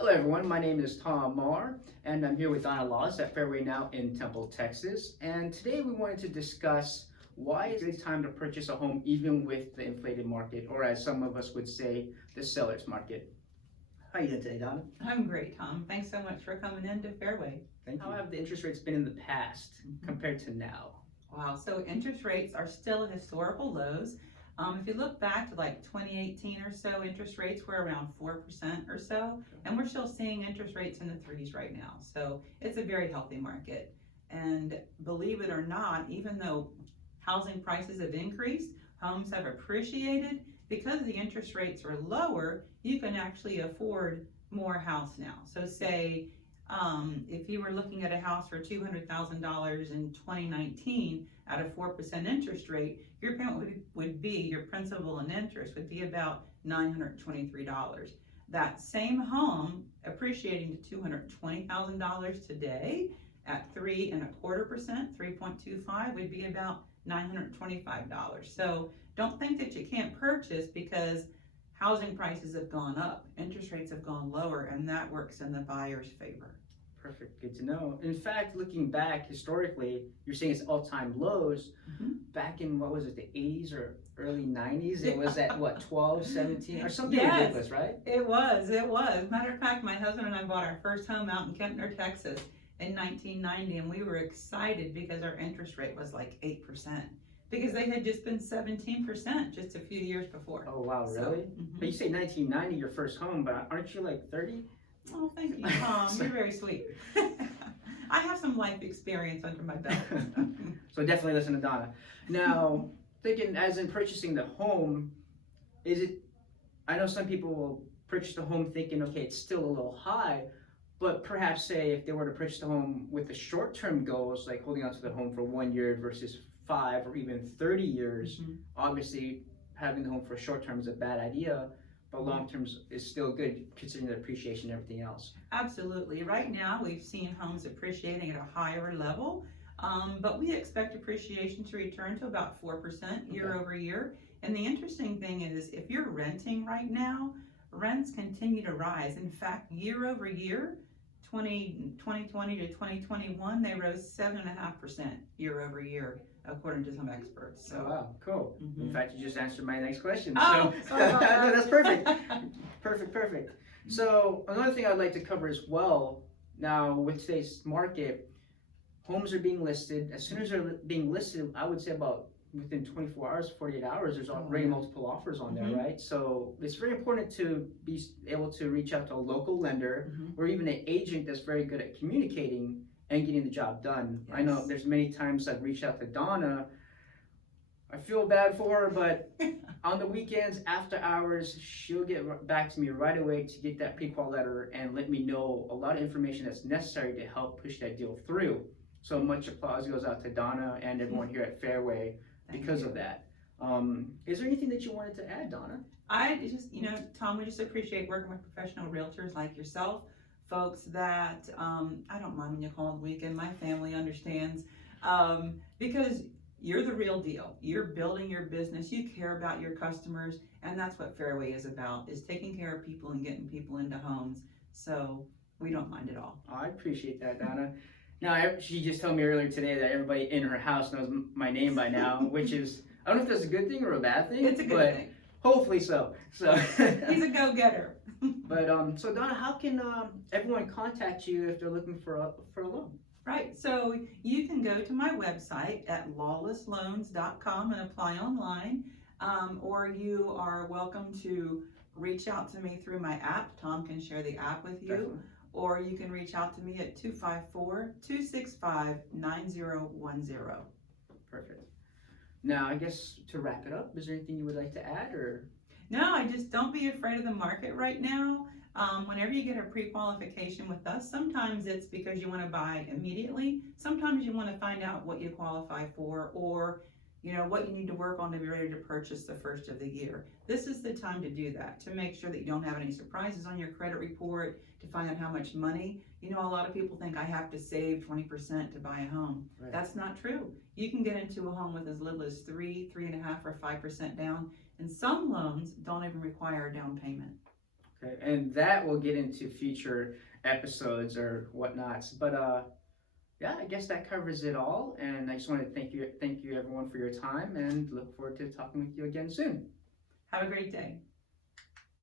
Hello, everyone. My name is Tom Marr, and I'm here with Donna Laws at Fairway Now in Temple, Texas. And today we wanted to discuss why it's a good time to purchase a home even with the inflated market, or as some of us would say, the seller's market. How are you doing today, Donna? I'm great, Tom. Thanks so much for coming into Fairway. Thank you. How have the interest rates been in the past compared to now? Wow, so interest rates are still at historical lows. If you look back to like 2018 or so, interest rates were around 4% or so, and we're still seeing interest rates in the threes right now. So it's a very healthy market. And believe it or not, even though housing prices have increased, homes have appreciated, because the interest rates are lower, you can actually afford more house now. So say if you were looking at a house for $200,000 in 2019 at a 4% interest rate, your payment would be, your principal and interest would be about $923. That same home appreciating to $220,000 today at 3.25%, 3.25 would be about $925. So don't think that you can't purchase because housing prices have gone up, interest rates have gone lower, and that works in the buyer's favor. Perfect, good to know. In fact, looking back historically, you're saying it's all-time lows. Back in, what was it, the 80s or early 90s? It was at what, 12, 17, or something ridiculous, right? It was. Matter of fact, my husband and I bought our first home out in Kempner, Texas in 1990, and we were excited because our interest rate was like 8%. Because they had just been 17% just a few years before. Oh, wow, really? But you say 1990, your first home, but aren't you like 30? Oh, thank you, Tom. You're very sweet. I have some life experience under my belt. So definitely listen to Donna. Now, thinking as in purchasing the home, I know some people will purchase the home thinking, okay, it's still a little high, but perhaps say if they were to purchase the home with the short-term goals, like holding on to the home for 1 year versus 5 or even 30 years, obviously having the home for short term is a bad idea, but long term is still good considering the appreciation and everything else. Absolutely. Right now we've seen homes appreciating at a higher level, but we expect appreciation to return to about 4% year over year. And the interesting thing is if you're renting right now, rents continue to rise. In fact, year over year, 2020 to 2021, they rose 7.5% year over year, according to some experts. So, oh, wow, cool. In fact, you just answered my next question. Oh, so that's perfect. Perfect. So another thing I'd like to cover as well, now with today's market, homes are being listed. As soon as they're being listed, I would say about within 24 hours, 48 hours, there's already multiple offers on there, right? So it's very important to be able to reach out to a local lender or even an agent that's very good at communicating and getting the job done. Yes. I know there's many times I've reached out to Donna. I feel bad for her, but on the weekends, after hours, she'll get back to me right away to get that pre-qual letter and let me know a lot of information that's necessary to help push that deal through. So much applause goes out to Donna and everyone here at Fairway because of that. Is there anything that you wanted to add, Donna? I just, Tom, we just appreciate working with professional realtors like yourself, folks that, I don't mind when you call on the weekend, my family understands, because you're the real deal. You're building your business, you care about your customers, and that's what Fairway is about, is taking care of people and getting people into homes. So we don't mind at all. I appreciate that, Donna. Now, she just told me earlier today that everybody in her house knows my name by now, which is, I don't know if that's a good thing or a bad thing. It's a good thing. Hopefully so. He's a go-getter. But so Donna, how can everyone contact you if they're looking for a loan? Right, so you can go to my website at lawlessloans.com and apply online, or you are welcome to reach out to me through my app. Tom can share the app with you. Definitely. Or you can reach out to me at 254-265-9010. Perfect. Now, I guess to wrap it up, is there anything you would like to add, or? No, I just don't be afraid of the market right now. Whenever you get a pre-qualification with us, sometimes it's because you want to buy immediately. Sometimes you want to find out what you qualify for, or what you need to work on to be ready to purchase the first of the year. This is the time to do that, to make sure that you don't have any surprises on your credit report, to find out how much money. A lot of people think I have to save 20% to buy a home. Right. That's not true. You can get into a home with as little as 3.5, or 5% down, and some loans don't even require a down payment. Okay, and that we'll get into future episodes or whatnots. But yeah, I guess that covers it all. And I just want to thank you everyone for your time, and look forward to talking with you again soon. Have a great day.